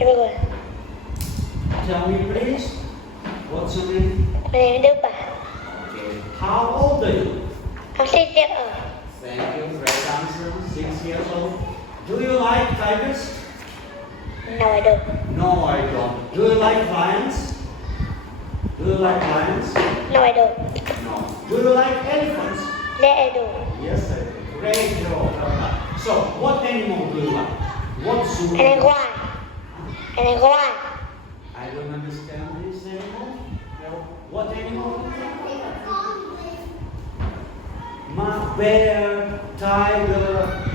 Everyone. Tell me please, what's your name? My name is Đức Bảo. Okay. How old are you? I'm 6 years old. Thank you, great answer. 6 years old. Do you like tigers? No, I don't. No, I don't. Do you like lions? Do you like lions? No, I don't. No. Do you like elephants? Yes, I do. Yes, I do. Great job. So, what animal do you like? What zoo? And then why? And then why? I don't understand this animal. No. What animal? Bear, tiger,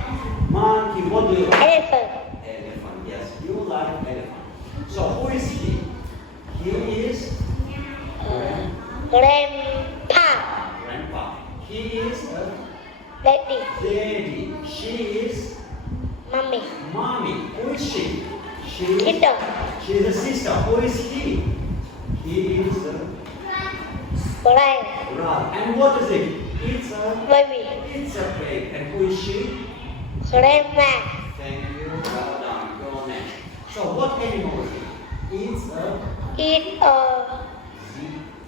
monkey. What do you like? Elephant. Elephant. Yes, you like elephant. So, who is he? He is Grandpa. grandpa. He is a Daddy. daddy. She is Mommy. mommy. Who is she? She Sister. is a sister. Who is he? He is a Brother. brother. And what is it? It's a Baby. babe. And who is she? Grandma. Thank you. Well done. Go next. So what animal is it? It's a It's a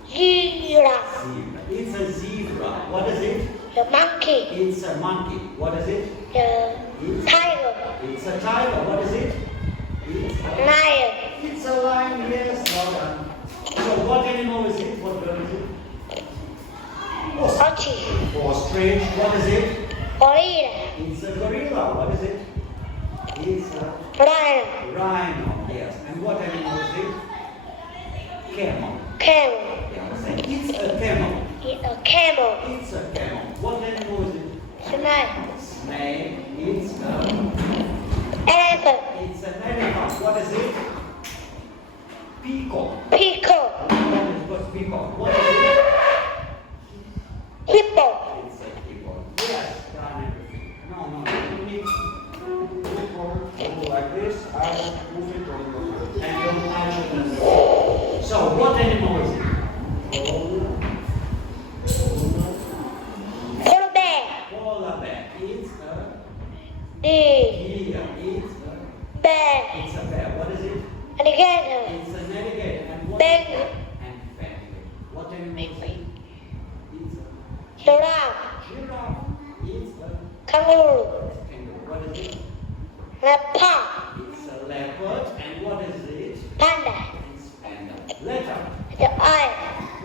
giraffe. zebra. It's a zebra. What is it? The monkey. It's a monkey. What is it? The tiger. It's a tiger. What is it? It's a Lion. It's a lion, yes, well done. So what animal is it? What bird is it? Ostrich. Ostrich. What is it? Gorilla. It's a gorilla. What is it? It's a Rhino. rhino, yes. And what animal is it? Camel. Camel. Yeah, it's a camel. It's a camel. It's a camel. What animal is it? Snake. Snake. It's a Elephant. It's an elephant. What is it? Peacock. Peacock. What's peacock? What is it? Hippo. It's a peacock. Yes, done everything. No, you need to go like this. I move it on and don't touch it. So, what animal is it? Polar bear. Polar bear. It's a Deer. deer. It's a Bear. bear. What is it? Alligator. It's an alligator. And what? Penguin. And penguin. What animal is it? It's a Giraffe. giraffe. It's a Kangaroo. kangaroo. What is it? Leopard. It's a leopard. And what is it? Panda. It's panda. Letter. The eye.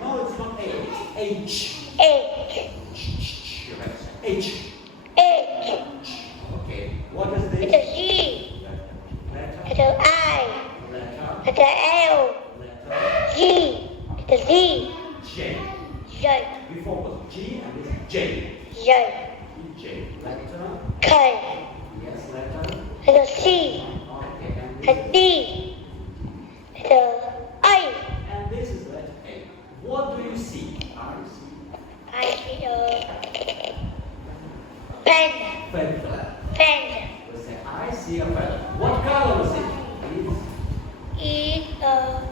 No, it's not A. It's H. H. You have to say H. H. Okay. What is this? It's a G. Letter. It's an I. Letter. It's an L. Letter. G. It's a Z. J. J. Before was G and this is J. J. J. Letter. K. Yes, letter. It's a C. Okay. And A D. It's a I. And this is letter A. What do you see? I see. I see a panda. Feather. Panda. We say, I see a feather. What color is it? It's a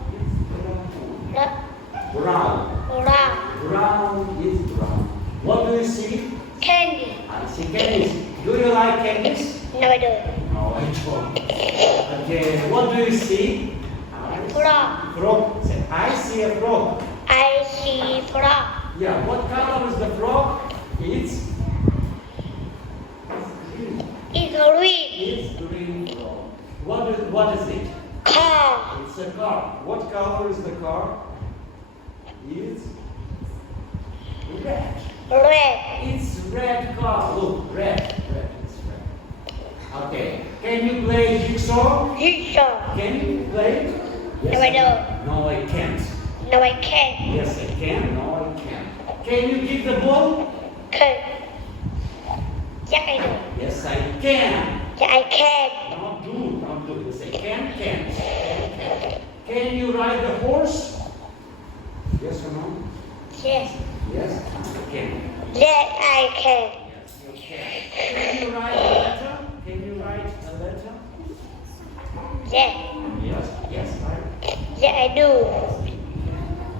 Brown. brown Brown is brown. What do you see? candy. I see candies. Do you like candies? No, I don't. No, I don't. Okay, what do you see? Frog. Frog. Say, I see a frog. I see frog. Yeah, what color is the frog? It's green. It's a green It's green frog. What is it? car. It's a car. What color is the car? It's red. Red. It's red car. Look, red. Red. It's red. Okay. Can you play jigsaw? Jigsaw. Can you play? No, I don't. No, I can't. No, I can't. Yes, I can. No, I can't. Can you kick the ball? Can. Yes, I do. Yes, I can. Yes, I can. Not do. Not do. You say can. Can you ride the horse? Yes or no? Yes. Yes, I can. Yes, I can. Yes, you can. Can you write a letter? Can you write a letter? Yes. Yes. Yes, right. Yes, I do.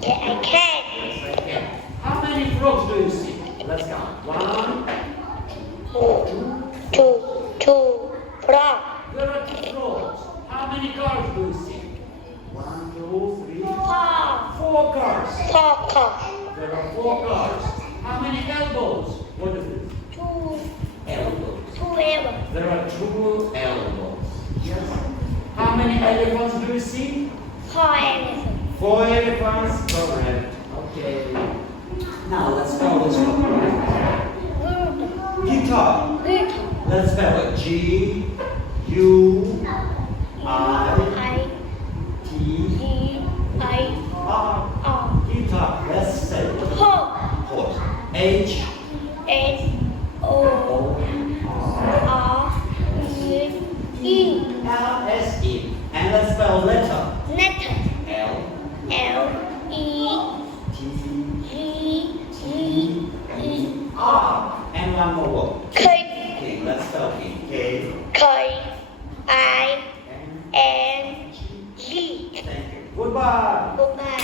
Yes, I can. Yes, I can. How many frogs do you see? Let's count. 1, Two frog. There are 2 frogs. How many cars do you see? 1, 2, 3, 4. 4 cars. 4 cars. There are 4 cars. How many elbows? What is it? 2. Elbows. 2 ever. There are 2 elbows. Yes. How many elephants do you see? 4 elephants. 4 elephants. Correct. Okay. Now let's spell this one. Guitar. Guitar. Let's spell it. G U I T R. Guitar. Let's say it. Horse. H O R L S E. And let's spell letter. L T R. And one more word. Okay, let's spell it. K N G. Thank you. Goodbye. Goodbye.